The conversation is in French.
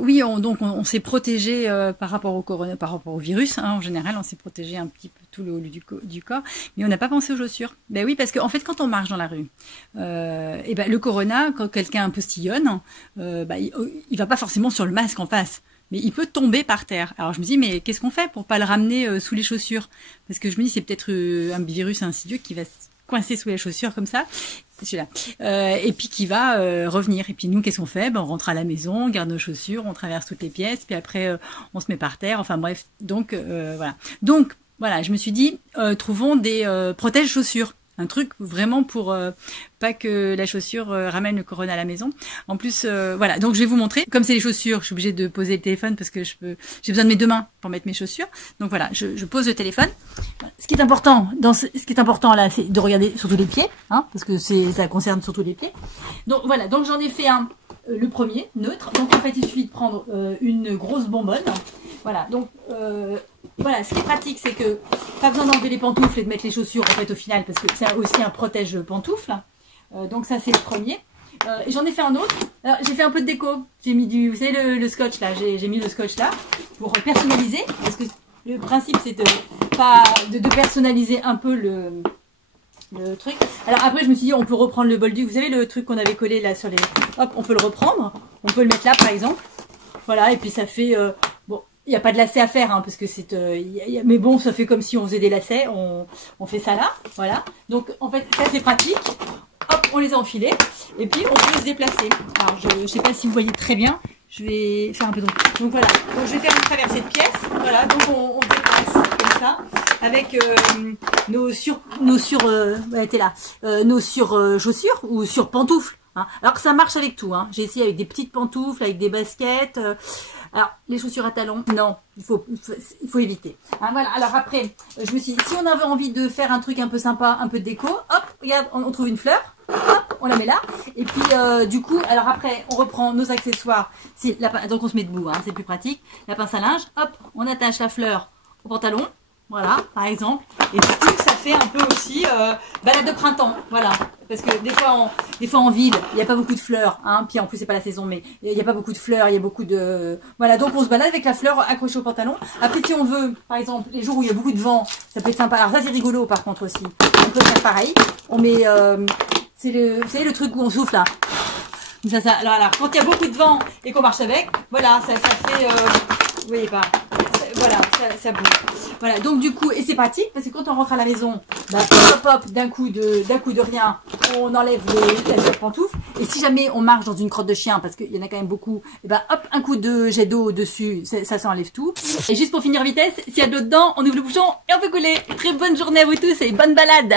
Oui, on s'est protégé par rapport au corona, par rapport au virus. Hein, en général, on s'est protégé un petit peu tout le haut du corps, mais on n'a pas pensé aux chaussures. Ben oui, parce qu'en fait, quand on marche dans la rue, et ben le corona, quand quelqu'un postillonne, il va pas forcément sur le masque en face. Mais il peut tomber par terre. Alors je me dis, mais qu'est-ce qu'on fait pour pas le ramener sous les chaussures? Parce que je me dis, c'est peut-être un virus insidieux qui va se coincer sous les chaussures comme ça. Celui-là. Et puis qui va revenir. Et puis nous, qu'est-ce qu'on fait? On rentre à la maison, on garde nos chaussures, on traverse toutes les pièces, puis après on se met par terre. Enfin bref, donc voilà. Donc voilà, je me suis dit, trouvons des protège-chaussures. Un truc vraiment pour pas que la chaussure ramène le corona à la maison. En plus, voilà. Donc je vais vous montrer. Comme c'est les chaussures, je suis obligée de poser le téléphone parce que j'ai besoin de mes deux mains pour mettre mes chaussures. Donc voilà, je pose le téléphone. Ce qui est important là, c'est de regarder surtout les pieds, hein, parce que ça concerne surtout les pieds. Donc voilà. Donc j'en ai fait le premier neutre. Donc en fait, il suffit de prendre une grosse bonbonne. Voilà. Donc voilà, ce qui est pratique, c'est que pas besoin d'enlever les pantoufles et de mettre les chaussures en fait au final, parce que c'est aussi un protège pantoufle. Donc ça c'est le premier. Et j'en ai fait un autre. J'ai fait un peu de déco. J'ai mis vous savez le scotch là. J'ai mis le scotch là pour personnaliser, parce que le principe c'est de personnaliser un peu le truc. Alors après je me suis dit on peut reprendre le bolduc. Vous savez le truc qu'on avait collé là sur les. Hop, on peut le reprendre. On peut le mettre là par exemple. Voilà, et puis ça fait bon. Il n'y a pas de lacets à faire, hein, parce que c'est. Mais bon, ça fait comme si on faisait des lacets. On fait ça là, voilà. Donc en fait, ça c'est pratique. Hop, on les a enfilés. Et puis on peut se déplacer. Alors je ne sais pas si vous voyez très bien. Je vais faire un peu de. Donc voilà. Donc je vais faire une traversée de pièces. Voilà. Donc on se déplace comme ça avec nos chaussures ou sur pantoufles. Hein. Alors que ça marche avec tout. Hein. J'ai essayé avec des petites pantoufles, avec des baskets. Alors, les chaussures à talons, non, il faut éviter. Hein, voilà. Alors après, je me suis dit, si on avait envie de faire un truc un peu sympa, un peu de déco, hop, regarde, on trouve une fleur, hop, on la met là. Et puis, du coup, alors après, on reprend nos accessoires. Donc, on se met debout, hein, c'est plus pratique. La pince à linge, hop, on attache la fleur au pantalon. Voilà, par exemple. Et du coup, ça fait un peu aussi balade de printemps. Voilà. Parce que des fois en ville, il n'y a pas beaucoup de fleurs. Hein. Puis en plus, c'est pas la saison, mais il n'y a pas beaucoup de fleurs. Il y a beaucoup de... Voilà, donc on se balade avec la fleur accrochée au pantalon. Après, si on veut, par exemple, les jours où il y a beaucoup de vent, ça peut être sympa. Alors ça, c'est rigolo, par contre, aussi. On peut faire pareil. On met... vous savez, le truc où on souffle, là. Alors, quand il y a beaucoup de vent et qu'on marche avec, voilà, ça fait... vous voyez pas. Voilà, ça bouge. Voilà, donc du coup, et c'est pratique parce que quand on rentre à la maison, hop, d'un coup de rien, on enlève les pantoufles. Et si jamais on marche dans une crotte de chien, parce qu'il y en a quand même beaucoup, et hop, un coup de jet d'eau au-dessus, ça s'enlève tout. Et juste pour finir vitesse, s'il y a de l'eau dedans, on ouvre le bouchon et on peut couler. Très bonne journée à vous tous et bonne balade.